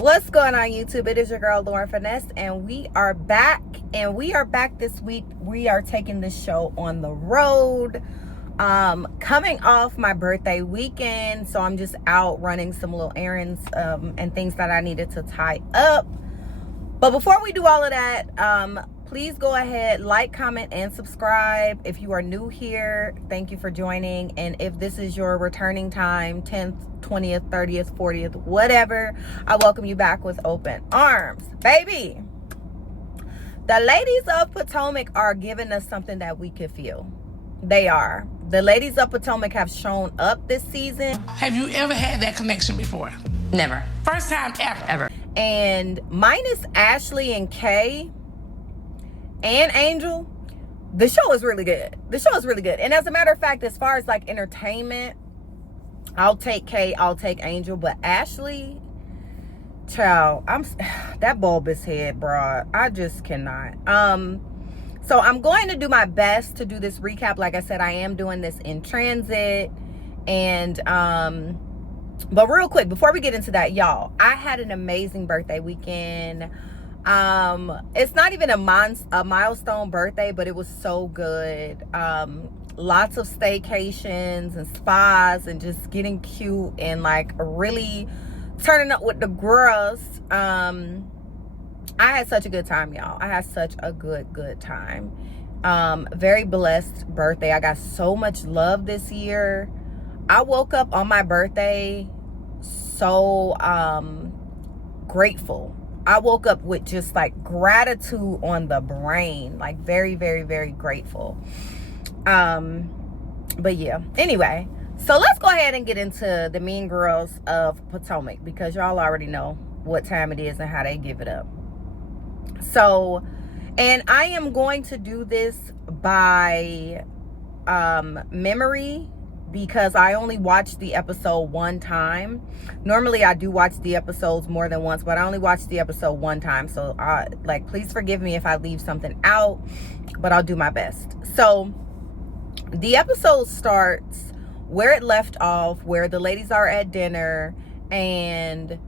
What's going on, YouTube? It is your girl Lauren Finesse, and we are back. This week. We are taking this show on the road. Coming off my birthday weekend, so I'm just out running some little errands and things that I needed to tie up. But before we do all of that, please go ahead, like, comment, and subscribe. If you are new here, thank you for joining. And if this is your returning time, 10th, 20th, 30th, 40th, whatever, I welcome you back with open arms. Baby, the ladies of Potomac are giving us something that we could feel. They are. The ladies of Potomac have shown up this season. Have you ever had that connection before? Never. First time ever. And minus Ashley and Kay and Angel, the show is really good. And as a matter of fact, as far as like entertainment, I'll take Kay, I'll take Angel, but Ashley, child, that bulbous head, bro, I just cannot. So I'm going to do my best to do this recap. Like I said, I am doing this in transit. And but real quick, before we get into that, y'all, I had an amazing birthday weekend. It's not even a milestone birthday, but it was so good. Lots of staycations and spas and just getting cute and like really turning up with the girls. I had such a good time, y'all. I had such a good time. Very blessed birthday. I got so much love this year. I woke up on my birthday so grateful. I woke up with just like gratitude on the brain, like very grateful. But yeah, anyway, so let's go ahead and get into the mean girls of Potomac, because y'all already know what time it is and how they give it up. So, and I am going to do this by memory, because I only watched the episode one time. Normally I do watch the episodes more than once, but I only watched the episode one time. So please forgive me if I leave something out, but I'll do my best. So the episode starts where it left off, where the ladies are at dinner. And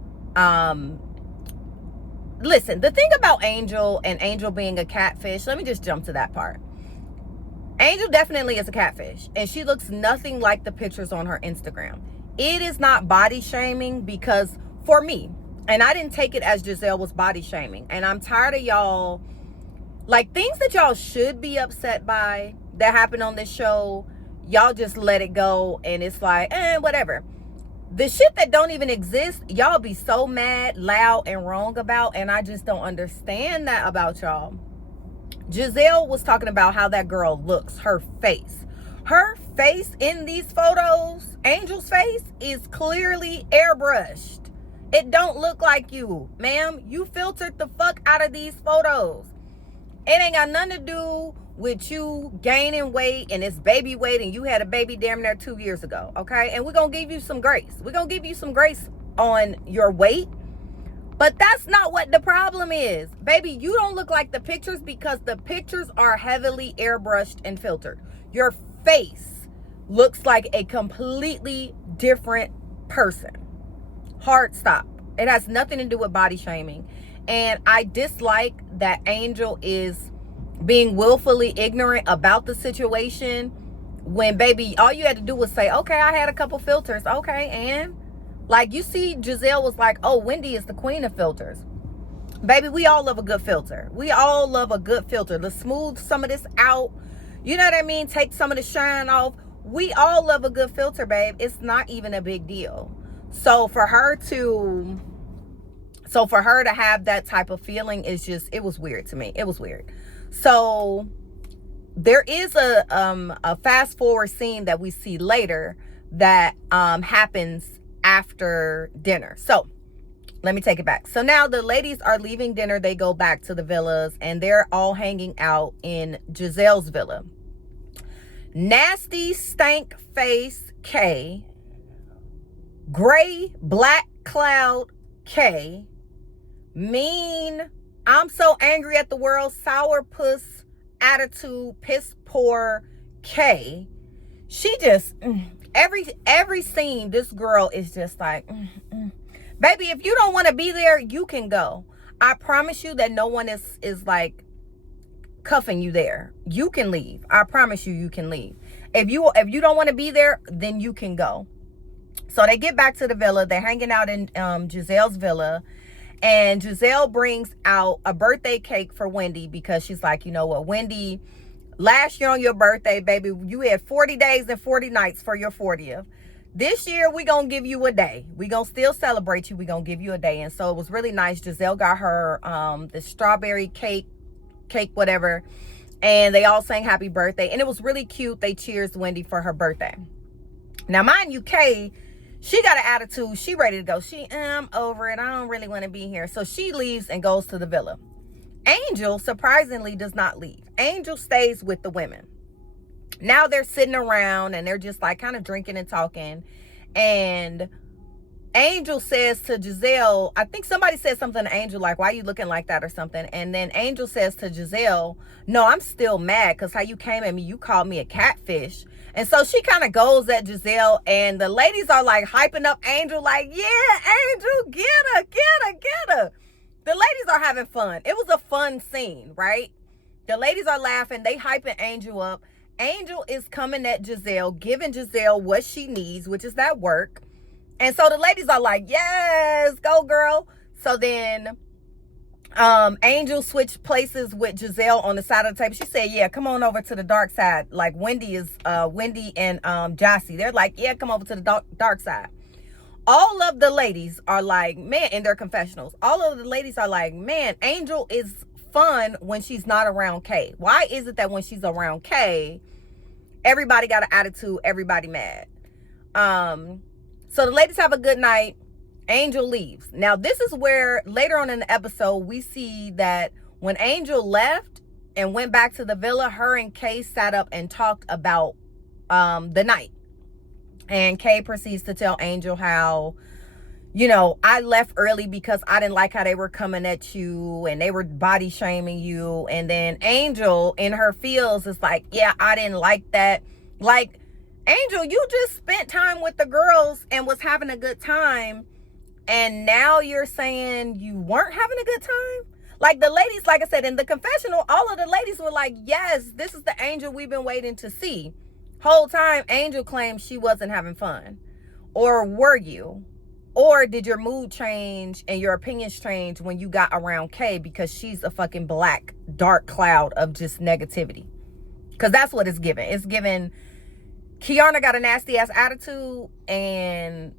listen, the thing about Angel and Angel being a catfish, let me just jump to that part. Angel definitely is a catfish, and she looks nothing like the pictures on her Instagram. It is not body shaming, because for me, and I didn't take it as Giselle was body shaming, and I'm tired of y'all, like, things that y'all should be upset by that happen on this show, y'all just let it go, and it's like, whatever. The shit that don't even exist, y'all be so mad, loud, and wrong about, and I just don't understand that about y'all. Giselle was talking about how that girl looks, her face. Her face in these photos, Angel's face, is clearly airbrushed. It don't look like you, ma'am. You filtered the fuck out of these photos. It ain't got nothing to do with you gaining weight, and it's baby weight, and you had a baby damn near 2 years ago, okay? And we're going to give you some grace. We're going to give you some grace on your weight. But that's not what the problem is. Baby, you don't look like the pictures, because the pictures are heavily airbrushed and filtered. Your face looks like a completely different person. Hard stop. It has nothing to do with body shaming. And I dislike that Angel is being willfully ignorant about the situation, when, baby, all you had to do was say, okay, I had a couple filters. Okay, and like, you see, Giselle was like, oh, Wendy is the queen of filters. Baby, we all love a good filter. We all love a good filter. To smooth some of this out, you know what I mean? Take some of the shine off. We all love a good filter, babe. It's not even a big deal. So for her to have that type of feeling is just, it was weird to me. It was weird. So there is a fast forward scene that we see later that happens after dinner. So let me take it back. So now the ladies are leaving dinner. They go back to the villas, and they're all hanging out in Giselle's villa. Nasty stank face Kay, gray black cloud Kay, mean, I'm so angry at the world, sourpuss attitude, piss poor Kay. She just every scene, this girl is just like, Baby, if you don't want to be there, you can go. I promise you that no one is like cuffing you there. You can leave. I promise you, you can leave. If you don't want to be there, then you can go. So they get back to the villa. They're hanging out in Giselle's villa. And Giselle brings out a birthday cake for Wendy because she's like, you know what, Wendy, last year on your birthday, baby, you had 40 days and 40 nights for your 40th. This year, we're going to give you a day. We're going to still celebrate you. We're going to give you a day. And so it was really nice. Giselle got her the strawberry cake, whatever. And they all sang happy birthday. And it was really cute. They cheers Wendy for her birthday. Now, mind you, Kay, she got an attitude. She ready to go. I'm over it. I don't really want to be here. So she leaves and goes to the villa. Angel, surprisingly, does not leave. Angel stays with the women. Now they're sitting around and they're just like kind of drinking and talking. And Angel says to Giselle, I think somebody said something to Angel like, why are you looking like that or something? And then Angel says to Giselle, no, I'm still mad because how you came at me, you called me a catfish. And so she kind of goes at Giselle, and the ladies are like hyping up Angel like, yeah, Angel, get her, get her, get her. The ladies are having fun. It was a fun scene, right? The ladies are laughing. They hyping Angel up. Angel is coming at Giselle, giving Giselle what she needs, which is that work. And so the ladies are like, yes, go girl. So then Angel switched places with Giselle on the side of the table. She said, yeah, come on over to the dark side. Like Wendy and Jossie. They're like, yeah, come over to the dark side. All of the ladies are like, man, in their confessionals, all of the ladies are like, man, Angel is fun when she's not around Kay. Why is it that when she's around Kay, everybody got an attitude, everybody mad? So the ladies have a good night. Angel leaves. Now, this is where later on in the episode, we see that when Angel left and went back to the villa, her and Kay sat up and talked about the night. And Kay proceeds to tell Angel how, you know, I left early because I didn't like how they were coming at you and they were body shaming you. And then Angel in her feels is like, yeah, I didn't like that. Like, Angel, you just spent time with the girls and was having a good time. And now you're saying you weren't having a good time? Like the ladies, like I said, in the confessional, all of the ladies were like, yes, this is the Angel we've been waiting to see. Whole time, Angel claimed she wasn't having fun. Or were you? Or did your mood change and your opinions change when you got around Kay because she's a fucking black, dark cloud of just negativity? Because that's what it's given. It's given Kiana got a nasty ass attitude and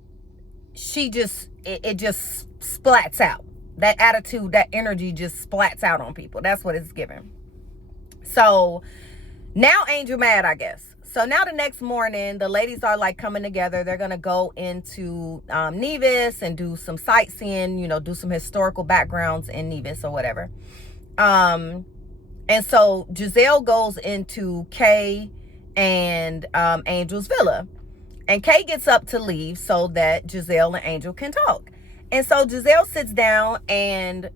she just, it just splats out. That attitude, that energy just splats out on people. That's what it's given. So now Angel mad, I guess. So now the next morning, the ladies are like coming together. They're going to go into Nevis and do some sightseeing, you know, do some historical backgrounds in Nevis or whatever. And so Giselle goes into Kay and Angel's villa. And Kay gets up to leave so that Giselle and Angel can talk. And so Giselle sits down and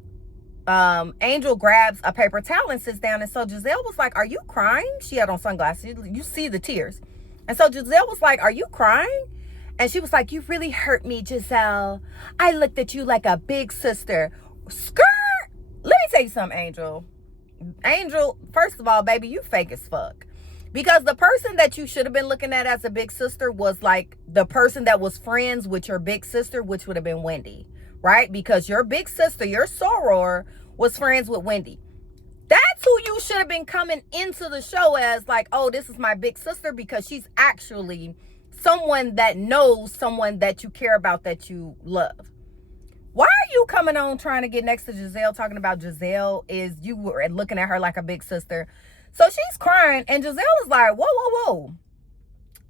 Angel grabs a paper towel and sits down. And so Giselle was like, are you crying? She had on sunglasses. You see the tears. And so Giselle was like, are you crying? And she was like, you really hurt me, Giselle. I looked at you like a big sister. Skirt. Let me tell you something, Angel. Angel, first of all, baby, you fake as fuck. Because the person that you should have been looking at as a big sister was like the person that was friends with your big sister, which would have been Wendy, right? Because your big sister, your soror, was friends with Wendy. That's who you should have been coming into the show as, like, oh, this is my big sister, because she's actually someone that knows someone that you care about, that you love. Why are you coming on trying to get next to Giselle, talking about Giselle is, you were looking at her like a big sister? So she's crying, and Giselle is like, whoa, whoa, whoa.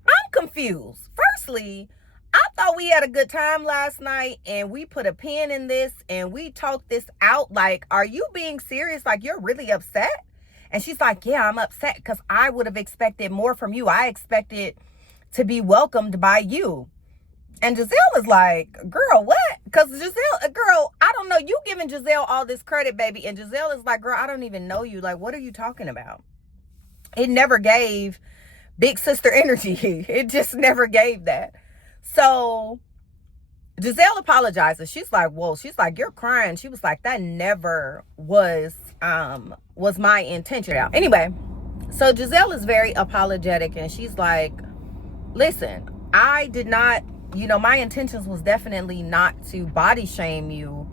I'm confused. Firstly, I thought we had a good time last night, and we put a pin in this, and we talked this out. Like, are you being serious? Like, you're really upset? And she's like, yeah, I'm upset because I would have expected more from you. I expected to be welcomed by you. And Giselle is like, girl, what? Because Giselle, girl, I don't know. You giving Giselle all this credit, baby. And Giselle is like, girl, I don't even know you. Like, what are you talking about? It never gave big sister energy. It just never gave that. So Giselle apologizes. She's like, whoa, she's like, you're crying. She was like, that never was my intention. Anyway, so Giselle is very apologetic, and she's like, listen, I did not, my intentions was definitely not to body shame you.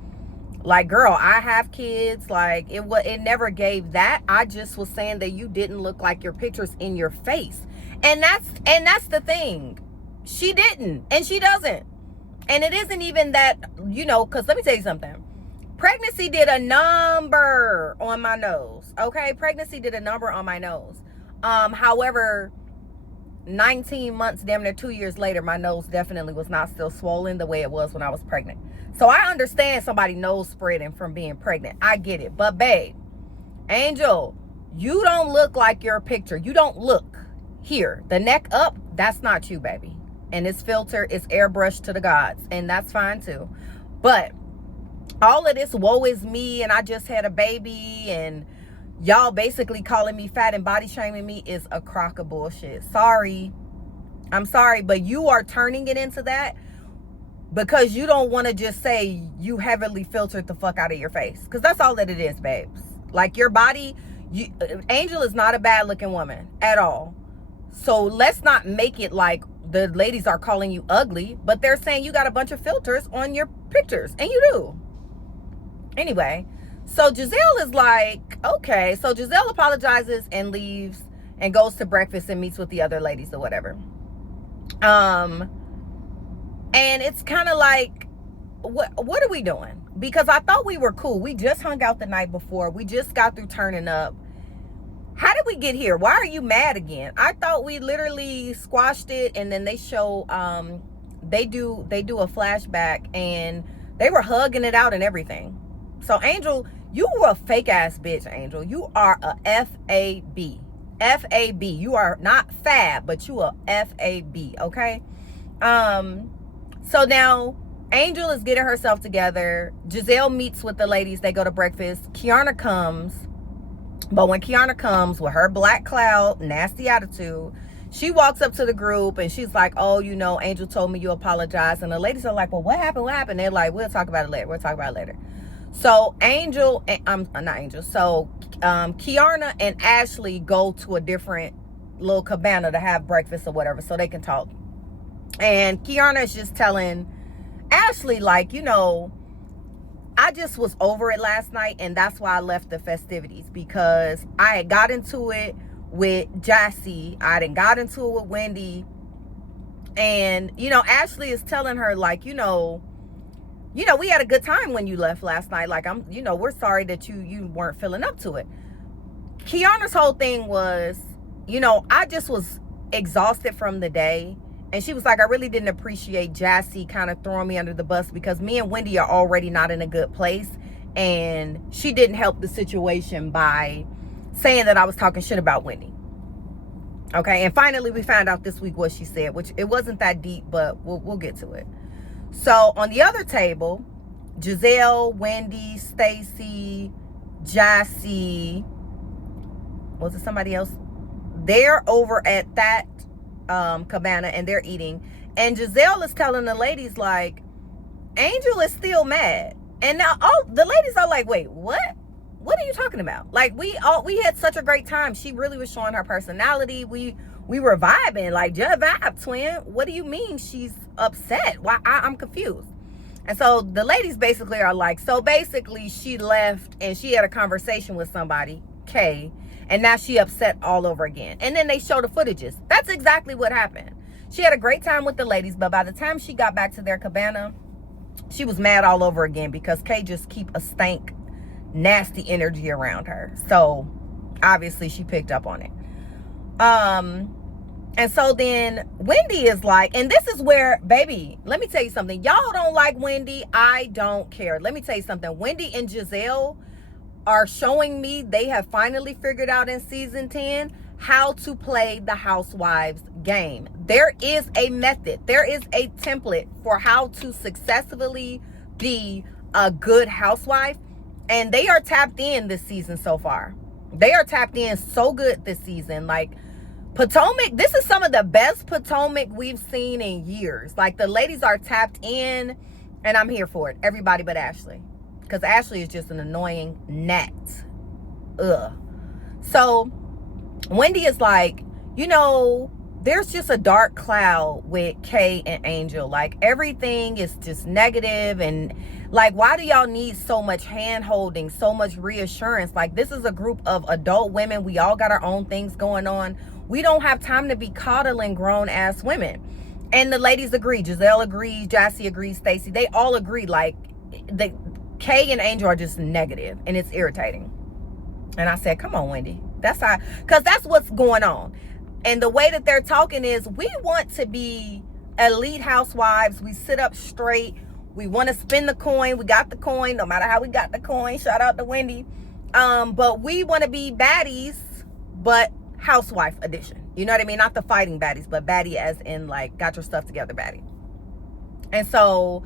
Like, girl, I have kids. Like, it never gave that. I just was saying that you didn't look like your pictures in your face. And that's the thing. She didn't, and she doesn't. And it isn't even that, because let me tell you something. Pregnancy did a number on my nose. Okay? Pregnancy did a number on my nose. However, 19 months, damn near 2 years later, my nose definitely was not still swollen the way it was when I was pregnant. So I understand somebody nose spreading from being pregnant. I get it. But babe, Angel, you don't look like your picture. You don't look here. The neck up, that's not you, baby. And this filter is airbrushed to the gods, and that's fine too. But all of this woe is me, and I just had a baby, and y'all basically calling me fat and body shaming me is a crock of bullshit. Sorry. I'm sorry, but you are turning it into that because you don't want to just say you heavily filtered the fuck out of your face. Because that's all that it is, babes. Like, your body, Angel is not a bad looking woman at all. So let's not make it like the ladies are calling you ugly, but they're saying you got a bunch of filters on your pictures, and you do. Anyway, so Giselle is like, okay. So Giselle apologizes and leaves and goes to breakfast and meets with the other ladies or whatever. And it's kind of like, what are we doing? Because I thought we were cool. We just hung out the night before. We just got through turning up. How did we get here? Why are you mad again? I thought we literally squashed it, and then they show they do a flashback, and they were hugging it out and everything. So Angel, you were a fake ass bitch, Angel. You are a FAB. FAB. You are not fab, but you are FAB, okay? So now Angel is getting herself together. Giselle meets with the ladies. They go to breakfast. Kiana comes. But when Kiana comes with her black cloud, nasty attitude, she walks up to the group and she's like, oh, Angel told me you apologized. And the ladies are like, well, what happened? What happened? They're like, we'll talk about it later. We'll talk about it later. So Angel, not Angel. So Kiana and Ashley go to a different little cabana to have breakfast or whatever so they can talk. And Kiana is just telling Ashley, like, I just was over it last night, and that's why I left the festivities, because I had got into it with Jassy. I done got into it with Wendy. And, Ashley is telling her, like, we had a good time when you left last night. Like, we're sorry that you weren't feeling up to it. Kiana's whole thing was, I just was exhausted from the day. And she was like, I really didn't appreciate Jassy kind of throwing me under the bus because me and Wendy are already not in a good place. And she didn't help the situation by saying that I was talking shit about Wendy. Okay, and finally we found out this week what she said, which it wasn't that deep, but we'll get to it. So on the other table, Giselle, Wendy, Stacy, Jassy, was it somebody else? They're over at that cabana and they're eating, and Giselle is telling the ladies, like, Angel is still mad. And now all the ladies are like, wait, what are you talking about? Like, we had such a great time. She really was showing her personality. We were vibing, like, just vibe, twin. What do you mean she's upset? Why? I'm confused. And so the ladies basically are like, so basically she left and she had a conversation with somebody, Kay, and now she upset all over again. And then they show the footages. That's exactly what happened. She had a great time with the ladies, but by the time she got back to their cabana, she was mad all over again because Kay just keep a stank, nasty energy around her. So obviously she picked up on it. And so then Wendy is like, and this is where, baby, let me tell you something. Y'all don't like Wendy. I don't care. Let me tell you something. Wendy and Giselle are showing me they have finally figured out in season 10 how to play the housewives game. There is a method. There is a template for how to successfully be a good housewife. And they are tapped in this season so far. They are tapped in so good this season. Like, Potomac, this is some of the best Potomac we've seen in years. Like, the ladies are tapped in. And I'm here for it. Everybody but Ashley. Because Ashley is just an annoying gnat. Ugh. So Wendy is like, you know, there's just a dark cloud with Kay and Angel. Like, everything is just negative, and like, why do y'all need so much hand holding, so much reassurance? Like, this is a group of adult women. We all got our own things going on. We don't have time to be coddling grown ass women. And the ladies agree. Giselle agrees, Jassy agrees, Stacey. They all agree. Like, the Kay and Angel are just negative, and it's irritating. And I said, come on, Wendy. That's how, because that's what's going on. And the way that they're talking is, we want to be elite housewives. We sit up straight. We want to spend the coin. We got the coin, no matter how we got the coin. Shout out to Wendy. But we want to be baddies, but housewife edition. You know what I mean? Not the fighting baddies, but baddie as in like got your stuff together baddie. And so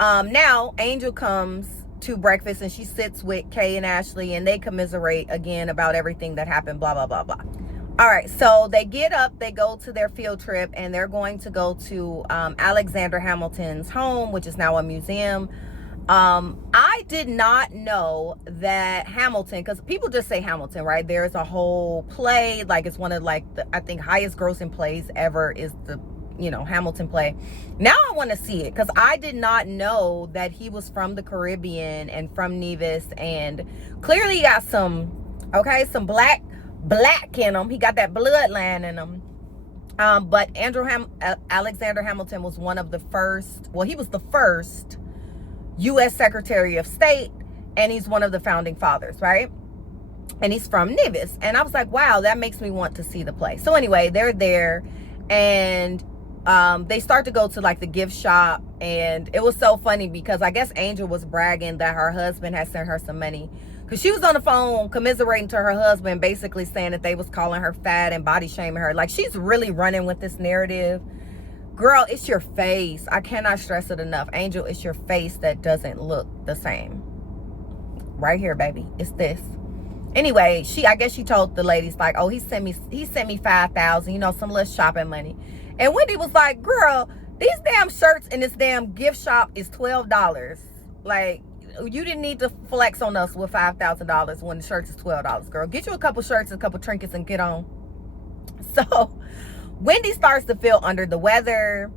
now Angel comes to breakfast and she sits with Kay and Ashley, and they commiserate again about everything that happened, blah, blah, blah, blah. All right, so they get up, they go to their field trip, and they're going to go to Alexander Hamilton's home, which is now a museum. I did not know that Hamilton, because people just say Hamilton, right? There's a whole play, like it's one of like the, I think, highest grossing plays ever is the, you know, Hamilton play. Now I want to see it, because I did not know that he was from the Caribbean and from Nevis, and clearly he got some, okay, some black in him. He got that bloodline in him. But Alexander Hamilton was one of the first, well, he was the first U.S. Secretary of State, and he's one of the founding fathers, right? And he's from Nevis. And I was like, wow, that makes me want to see the play. So anyway, they're there, and they start to go to like the gift shop, and it was so funny because I guess Angel was bragging that her husband had sent her some money, because she was on the phone commiserating to her husband, basically saying that they was calling her fat and body shaming her. Like, she's really running with this narrative. Girl, it's your face. I cannot stress it enough. Angel, it's your face that doesn't look the same. Right here, baby. It's this. Anyway, I guess she told the ladies, like, oh, he sent me 5,000, you know, some little shopping money. And Wendy was like, girl, these damn shirts in this damn gift shop is $12. Like, you didn't need to flex on us with $5,000 when the shirts is $12, girl. Get you a couple shirts and a couple trinkets and get on. So Wendy starts to feel under the weather.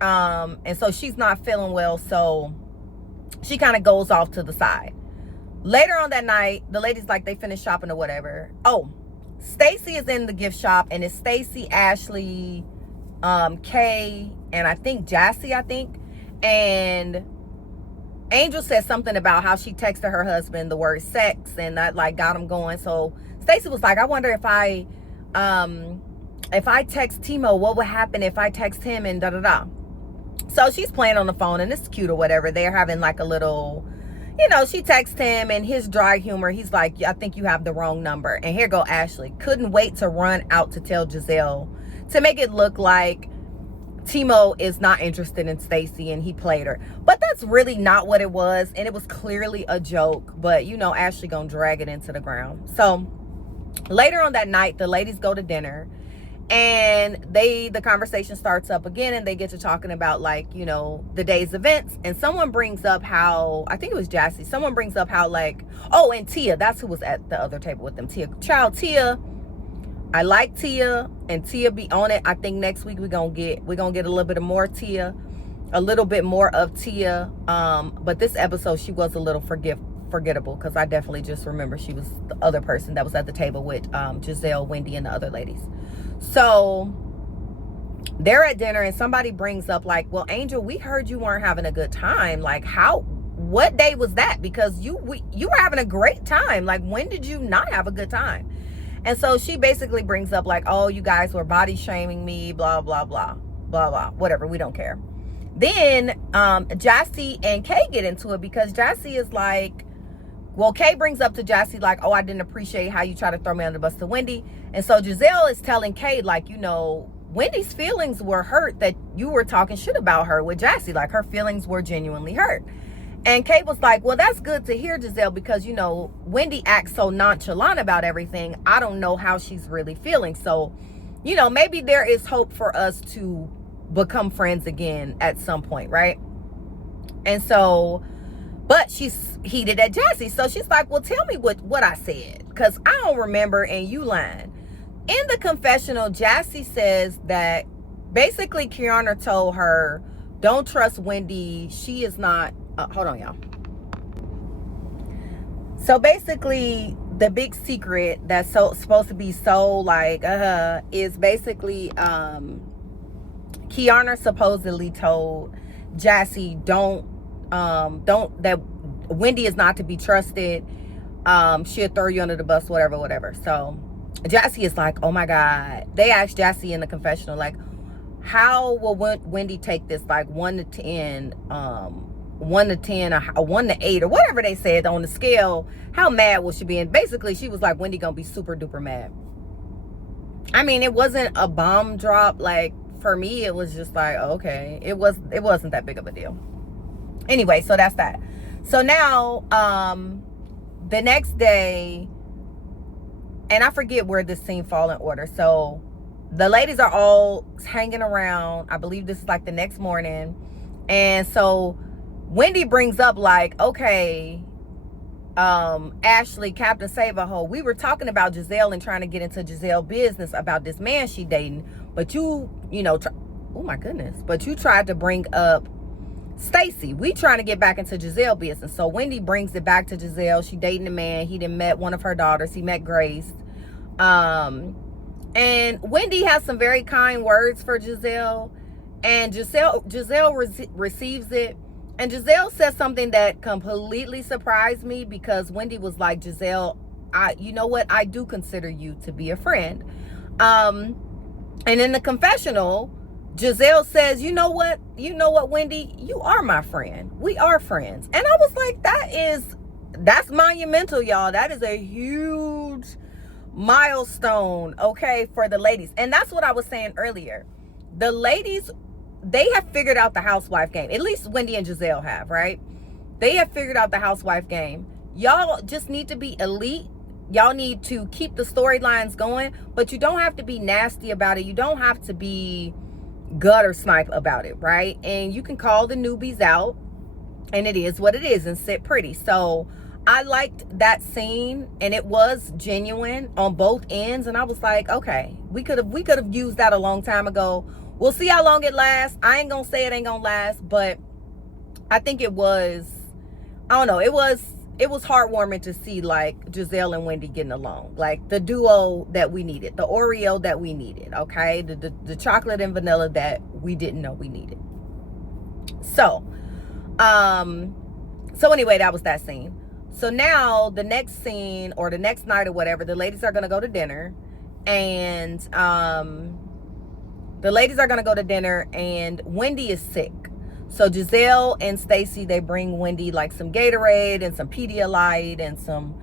And so she's not feeling well. So she kind of goes off to the side. Later on that night, the ladies, like, they finish shopping or whatever. Oh, Stacey is in the gift shop, and it's Stacey, Ashley, Kay, and I think Jassy, and Angel said something about how she texted her husband the word sex, and that like got him going. So Stacey was like, I wonder if I text Timo, what would happen if I text him, and da da da. So she's playing on the phone, and it's cute or whatever. They're having like a little, you know, she texts him, and his dry humor, he's like, I think you have the wrong number. And here go Ashley. Couldn't wait to run out to tell Giselle to make it look like Timo is not interested in Stacey and he played her. But that's really not what it was. And it was clearly a joke. But, you know, Ashley gonna drag it into the ground. So later on that night, the ladies go to dinner. And the conversation starts up again, and they get to talking about, like, you know, the day's events. And someone brings up how, I think it was Jassy, someone brings up how, like, oh, and Tia, that's who was at the other table with them. Tia, I like Tia, and Tia be on it. I think next week we're gonna get a little bit of more Tia, a little bit more of Tia. But this episode, she was a little forgettable, because I definitely just remember she was the other person that was at the table with Giselle, Wendy, and the other ladies. So they're at dinner, and somebody brings up, like, well, Angel, we heard you weren't having a good time. Like, what day was that? Because you were having a great time. Like, when did you not have a good time? And so she basically brings up, like, oh, you guys were body shaming me, blah, blah, blah, blah, blah, whatever. We don't care. Then Jassy and Kay get into it, because Jassy is like, well, Kay brings up to Jassy, like, oh, I didn't appreciate how you try to throw me under the bus to Wendy. And so Giselle is telling Kay, like, you know, Wendy's feelings were hurt that you were talking shit about her with Jassy. Like, her feelings were genuinely hurt. And Kay was like, well, that's good to hear, Giselle, because, you know, Wendy acts so nonchalant about everything. I don't know how she's really feeling. So, you know, maybe there is hope for us to become friends again at some point, right? And so, but she's heated at Jassy. So she's like, well, tell me what I said, because I don't remember and you lying. In the confessional, Jassy says that basically Kiana told her, don't trust Wendy. She is not, hold on, y'all. So basically, the big secret that's supposed to be so like, is basically, Kiana supposedly told Jassy, don't that Wendy is not to be trusted. She'll throw you under the bus, whatever. So Jassy is like, oh my God. They asked Jassy in the confessional, like, how will Wendy take this, like 1 to 10, 1 to 10, or 1 to 8, or whatever they said on the scale? How mad will she be? And basically, she was like, Wendy gonna be super duper mad. I mean, it wasn't a bomb drop. Like, for me, it was just like, okay, it wasn't that big of a deal. Anyway, so that's that. So now, the next day, and I forget where this scene fall in order. So the ladies are all hanging around. I believe this is like the next morning. And so Wendy brings up like, okay, Ashley, Captain Save-A-Ho, we were talking about Giselle and trying to get into Giselle business about this man she dating. But you know, oh my goodness. But you tried to bring up Stacy. We trying to get back into Giselle business. So Wendy brings it back to Giselle. She dating a man. He done met one of her daughters. He met Grace. And Wendy has some very kind words for Giselle. And Giselle receives it. And Giselle says something that completely surprised me, because Wendy was like, Giselle, you know what? I do consider you to be a friend. And in the confessional, Giselle says, you know what, Wendy, you are my friend. We are friends. And I was like, that's monumental, y'all. That is a huge milestone, okay, for the ladies. And that's what I was saying earlier. The ladies, they have figured out the housewife game. At least Wendy and Giselle have, right? They have figured out the housewife game. Y'all just need to be elite. Y'all need to keep the storylines going, but you don't have to be nasty about it. You don't have to be gutter snipe about it, right? And you can call the newbies out, and it is what it is, and sit pretty. So I liked that scene, and it was genuine on both ends. And I was like, okay, we could have used that a long time ago. We'll see how long it lasts. I ain't gonna say it ain't gonna last, but I think it was, I don't know, it was heartwarming to see like Giselle and Wendy getting along, like the duo that we needed, the Oreo that we needed, okay, the chocolate and vanilla that we didn't know we needed. So anyway, that was that scene. So now the next scene, or the next night or whatever, the ladies are gonna go to dinner, and Wendy is sick. So Giselle and Stacy, they bring Wendy like some Gatorade and some Pedialyte and some,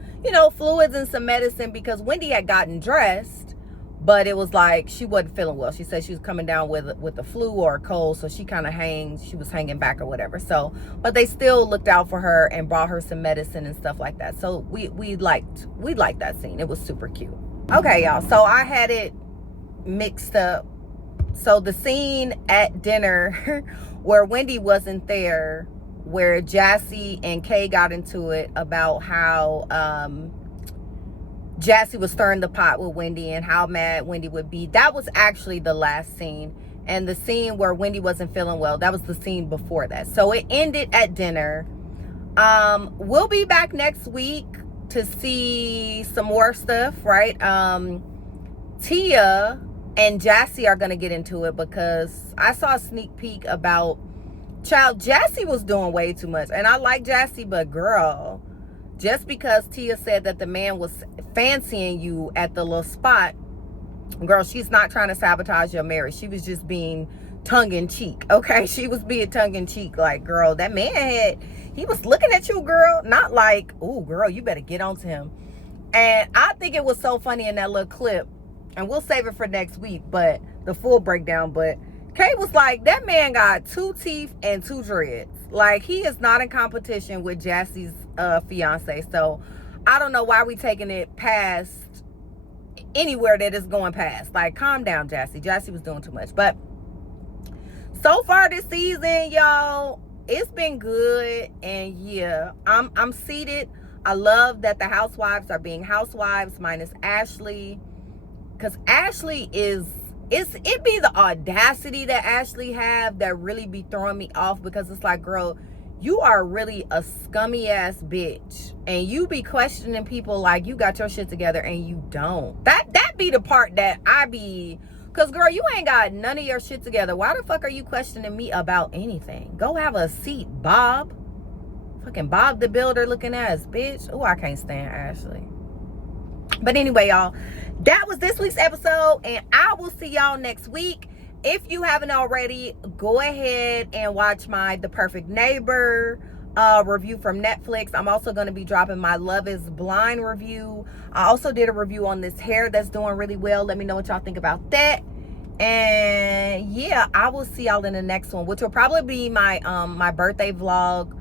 fluids and some medicine, because Wendy had gotten dressed, but it was like she wasn't feeling well. She said she was coming down with the flu or a cold, so she was hanging back or whatever. So, but they still looked out for her and brought her some medicine and stuff like that. So we liked that scene. It was super cute. Okay, y'all. So I had it mixed up. So the scene at dinner where Wendy wasn't there, where Jassy and Kay got into it about how Jassy was stirring the pot with Wendy and how mad Wendy would be, that was actually the last scene. And the scene where Wendy wasn't feeling well, that was the scene before that. So it ended at dinner. We'll be back next week to see some more stuff, right? Tia and Jassy are going to get into it, because I saw a sneak peek about, Jassy was doing way too much. And I like Jassy, but girl, just because Tia said that the man was fancying you at the little spot, girl, she's not trying to sabotage your marriage. She was just being tongue-in-cheek, okay? She was being tongue-in-cheek, like, girl, that man he was looking at you, girl, not like, oh, girl, you better get on to him. And I think it was so funny in that little clip, and we'll save it for next week, but the full breakdown. But Kay was like, that man got 2 teeth and 2 dreads. Like, he is not in competition with Jassy's fiance. So I don't know why we taking it past anywhere that it's going past. Like, calm down, Jassy. Jassy was doing too much. But so far this season, y'all, it's been good. And yeah, I'm seated. I love that the housewives are being housewives minus Ashley, because Ashley it be the audacity that Ashley have that really be throwing me off, because it's like, girl, you are really a scummy ass bitch, and you be questioning people like you got your shit together and you don't. That be the part that I be, because girl, you ain't got none of your shit together. Why the fuck are you questioning me about anything? Go have a seat, Bob. Fucking Bob the Builder looking ass bitch. Oh, I can't stand Ashley. But anyway, y'all, that was this week's episode, and I will see y'all next week. If you haven't already, go ahead and watch my The Perfect Neighbor review from Netflix. I'm also going to be dropping my Love is Blind review. I also did a review on this hair that's doing really well. Let me know what y'all think about that. And yeah, I will see y'all in the next one, which will probably be my my birthday vlog.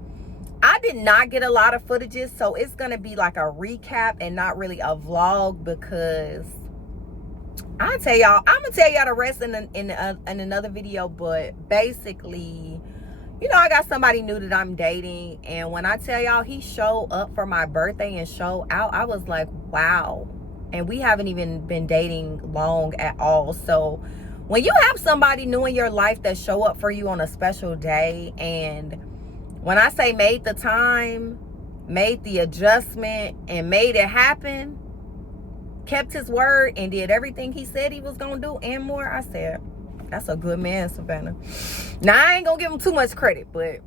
I did not get a lot of footages, so it's going to be like a recap and not really a vlog, because I'm gonna tell y'all the rest in another video. But basically, you know, I got somebody new that I'm dating, and when I tell y'all he showed up for my birthday and showed out, I was like, wow. And we haven't even been dating long at all. So when you have somebody new in your life that show up for you on a special day, and when I say made the time, made the adjustment, and made it happen, kept his word, and did everything he said he was going to do and more, I said, that's a good man, Savannah. Now, I ain't going to give him too much credit, but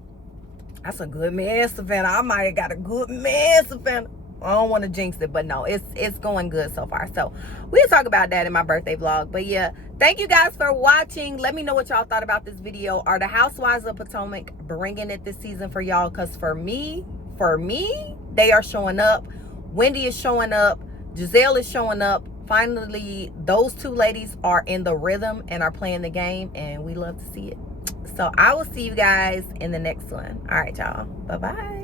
that's a good man, Savannah. I might have got a good man, Savannah. I don't want to jinx it, but no, it's going good so far. So we'll talk about that in my birthday vlog. But yeah, thank you guys for watching. Let me know what y'all thought about this video. Are the Housewives of Potomac bringing it this season for y'all? Because for me, they are showing up. Wendy is showing up. Giselle is showing up. Finally, those two ladies are in the rhythm and are playing the game, and we love to see it. So I will see you guys in the next one. All right, y'all. Bye-bye.